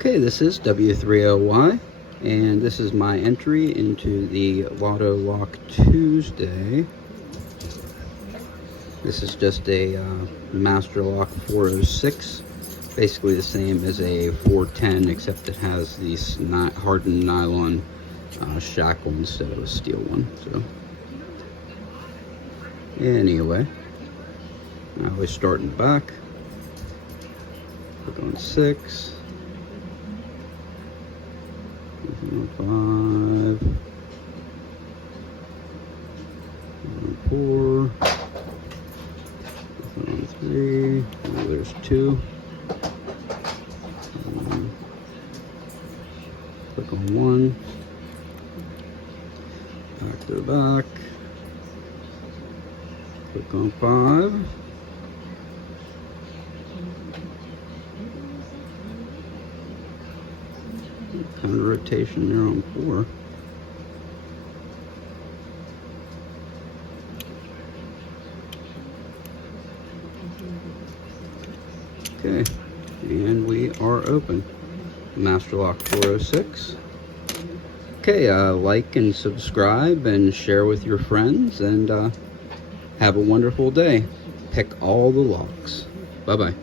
Okay, this is W30Y, and this is my entry into the LOTO Lock Tuesday. This is just a Master Lock 406, basically the same as a 410, except it has these hardened nylon shackle instead of a steel one. So anyway, I always start in the back, click on 6, 5, 4, 3, oh, there's 2. Click on 1, back to the back, click on 5, kind of rotation there on 4. Okay, and we are open. Master Lock 406. Okay, like and subscribe and share with your friends, and have a wonderful day. Pick all the locks. Bye-bye.